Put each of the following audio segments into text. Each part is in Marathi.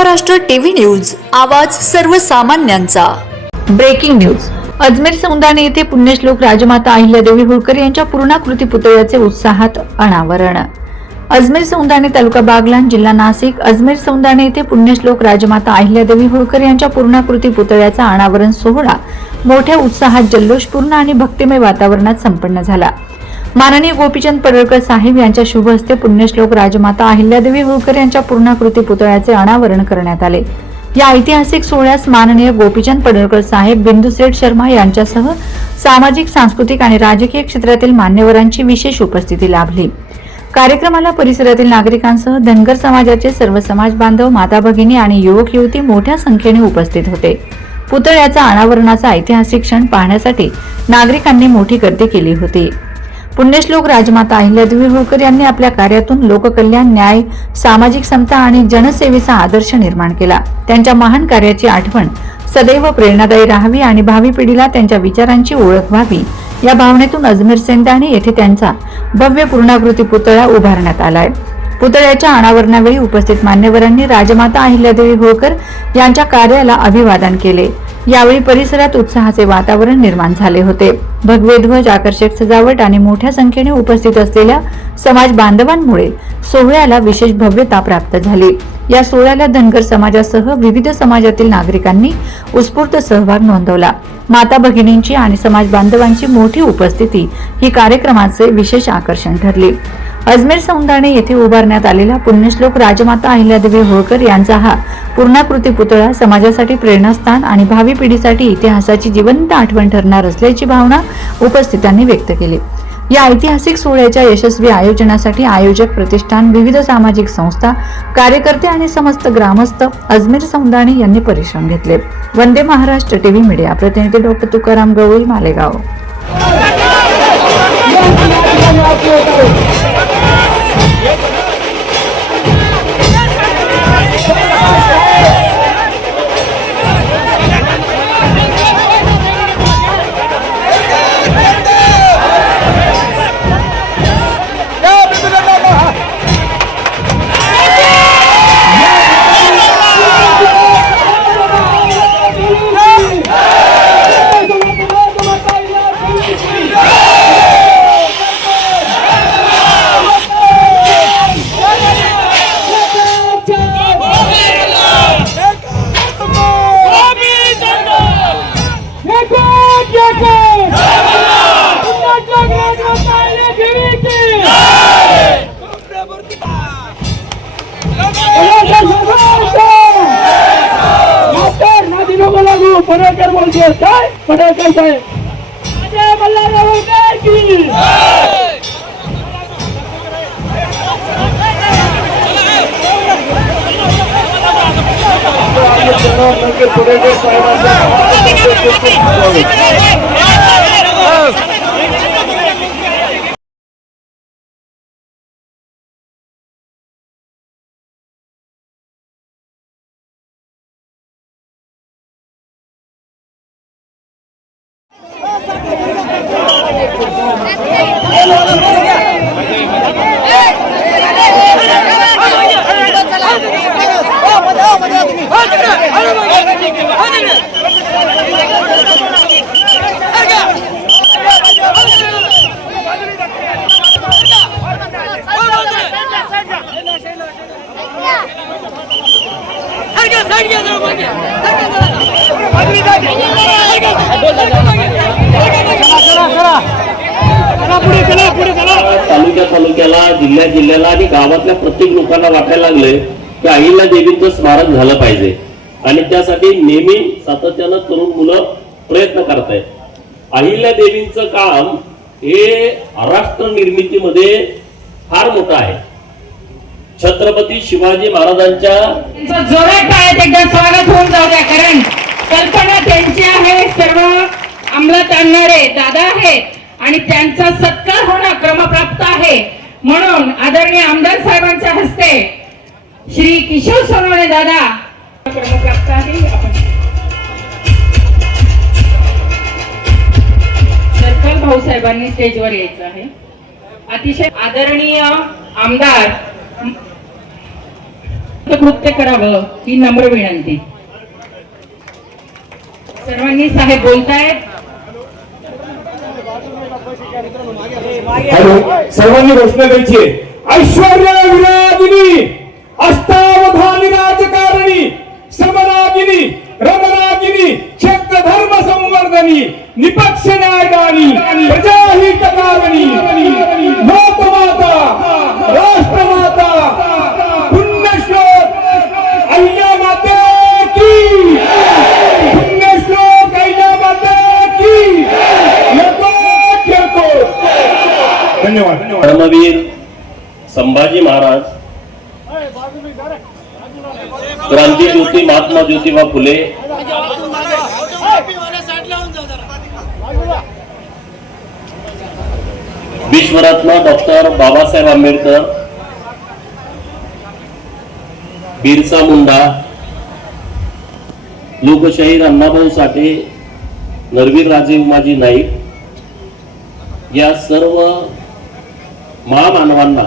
महाराष्ट्र टीव्ही न्यूज, आवाज सर्वसामान्यांचा। Breaking news. अजमेर सौंदाणे येथे पुण्यश्लोक राजमाता अहिल्यादेवी होळकर यांच्या पूर्णाकृती पुतळ्याचे उत्साहात अनावरण। अजमेर सौंदाणे तालुका बागलाण जिल्हा नाशिक। अजमेर सौंदाणे येथे पुण्यश्लोक राजमाता अहिल्यादेवी होळकर यांच्या पूर्णाकृती पुतळ्याचा अनावरण सोहळा मोठ्या उत्साहात, जल्लोषपूर्ण आणि भक्तिमय वातावरणात संपन्न झाला। माननीय गोपीचंद पडळकर साहेब यांच्या शुभ हस्ते पुण्यश्लोक राजमाता अहिल्यादेवी होळकर यांच्या पूर्णाकृती पुतळ्याचे अनावरण करण्यात आले। या ऐतिहासिक सोहळ्यास माननीय गोपीचंद पडळकर साहेब, बिंदुसेठ शर्मा यांच्यासह सामाजिक, सांस्कृतिक आणि राजकीय क्षेत्रातील मान्यवरांची विशेष उपस्थिती लाभली। कार्यक्रमाला परिसरातील नागरिकांसह धनगर समाजाचे सर्व समाज बांधव, माता भगिनी आणि युवक युवती मोठ्या संख्येने उपस्थित होते। पुतळ्याचा अनावरणाचा ऐतिहासिक क्षण पाहण्यासाठी नागरिकांनी मोठी गर्दी केली होती। पुण्यश्लोक राजमाता अहिल्यादेवी होळकर यांनी आपल्या कार्यातून लोककल्याण, न्याय, सामाजिक समता आणि जनसेवेचा आदर्श निर्माण केला। त्यांच्या महान कार्याची आठवण सदैव प्रेरणादायी राहावी आणि भावी पिढीला त्यांच्या विचारांची ओळख व्हावी या भावनेतून अजमेर सौंदाणे येथे त्यांचा भव्य पूर्णाकृती पुतळा उभारण्यात आलाय। पुतळ्याच्या अनावरणावेळी उपस्थित मान्यवरांनी राजमाता अहिल्यादेवी होळकर यांच्या कार्याला अभिवादन केले। यावेळी परिसरात उत्साहाचे वातावरण निर्माण झाले होते। भगवे ध्वज, आकर्षक सजावट आणि मोठ्या संख्येने उपस्थित असलेल्या समाज बांधवांमुळे सोहळ्याला विशेष भव्यता प्राप्त झाली। या सोहळ्याला धनगर समाजासह विविध समाजातील नागरिकांनी उत्स्फूर्त सहभाग नोंदवला। माता भगिनींची आणि समाज बांधवांची मोठी उपस्थिती ही कार्यक्रमाचे विशेष आकर्षण ठरली। अजमेर सौंदाणे येथे उभारण्यात आलेला पुण्यश्लोक राजमाता अहिल्यादेवी होळकर यांचा हा पूर्णाकृती पुतळा समाजासाठी प्रेरणास्थान आणि भावी पिढीसाठी इतिहासाची जिवंत आठवण ठरणार असल्याची भावना उपस्थितांनी व्यक्त केली। या ऐतिहासिक सोहळ्याच्या यशस्वी आयोजनासाठी आयोजक प्रतिष्ठान, विविध सामाजिक संस्था, कार्यकर्ते आणि समस्त ग्रामस्थ अजमेर सौंदाणे यांनी परिश्रम घेतले। वंदे महाराष्ट्र टीव्ही मीडिया प्रतिनिधी डॉक्टर तुकाराम गवळी, मालेगाव। पडळकर बोलते काय? पडळकर साहेब अजय मल्हारराव होळकर की पडळकर साहेबांचा तालुक्याला, जिल्ह्याला आणि गावातल्या प्रत्येक लोकांना वाटायला लागले की अहिल्या देवींचं स्मारक झालं पाहिजे आणि त्यासाठी नेहमी सातत्यानं तरुण मुलं प्रयत्न करतायत। अहिल्या देवींचं काम हे राष्ट्र निर्मितीमध्ये फार मोठं आहे। छत्रपती शिवाजी महाराजांच्या जोरात टाळ्यात एकदा स्वागत होऊन जाऊ द्या, कारण कल्पना त्यांची आहे, सर्व अंमलात आणणारे दादा आहेत आणि त्यांचा सत्कार होणं क्रमप्राप्त आहे। म्हणून आदरणीय आमदार साहेबांच्या हस्ते श्री किशोर सोनवणे दादा क्रमप्राप्त आहे। आपण सरकार भाऊसाहेबांनी स्टेजवर यायचं आहे। अतिशय आदरणीय आमदार कृत्य करावं ही नम्र विनंती. सर्वांनी साहेब बोलतायत. सर्वांनी घोषणा द्यायची आहे. ऐश्वर्य विरागिनी अष्टावधानी राजकारणी समरागिनी रमरागिनी क्षत्र धर्म संवर्धनी निपक्ष न्यायदानी प्रजाहितकारिणी लोकमाता राष्ट्रमाता पुण्यश्लोक अहिल्यामाते की पुण्यश्लोक अहिल्यामाते की येतो. धन्यवाद. धर्मवीर संभाजी महाराज, क्रांतीज्योती महात्मा ज्योतिबा फुले, विश्वरत्न डॉक्टर बाबासाहेब आंबेडकर, बिरसा मुंडा, लोकशाहीर अण्णाभाऊ साठे, नरवीर राजे उमाजी नाईक या सर्व महामानवांना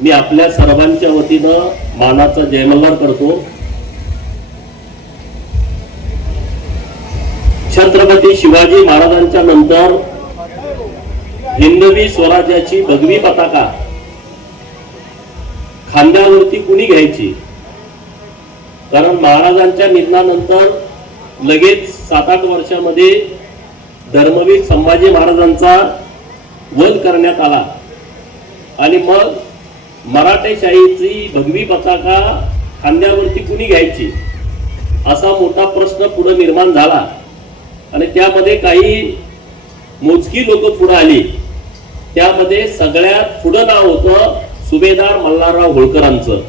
मी आपल्या सर्वांच्या वतीनं मानाचा जयमल्हार करतो. छत्रपती शिवाजी महाराजांच्या नंतर हिंदवी स्वराज्याची भगवी पताका खांद्यावरती कुणी घ्यायची? कारण महाराजांच्या निधनानंतर लगेच 7-8 वर्षामध्ये धर्मवीर संभाजी महाराजांचा वध करण्यात आला आणि मग मराठेशाहीची भगवी पताका खांद्यावरती कुणी घ्यायची असा मोठा प्रश्न पुढे निर्माण झाला. आणि त्यामध्ये काही मोजकी लोक पुढे आली. त्यामध्ये सगळ्यात पुढे नाव होतं सुभेदार मल्हारराव होळकरांचं.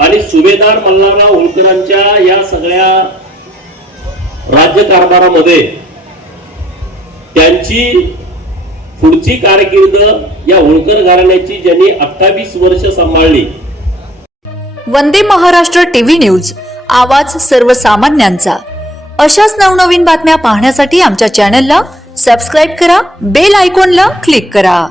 आणि सुभेदार मल्हारराव होळकरांच्या या सगळ्या राज्यकारभारामध्ये त्यांची पुढची कारकीर्द या होळकर घराण्याची ज्यांनी 28 वर्ष सांभाळली. वंदे महाराष्ट्र टीव्ही न्यूज, आवाज सर्वसामान्यांचा. अशाच नवनवीन बातम्या पाहण्यासाठी आमच्या चॅनलला सबस्क्राईब करा, बेल आयकॉनला क्लिक करा.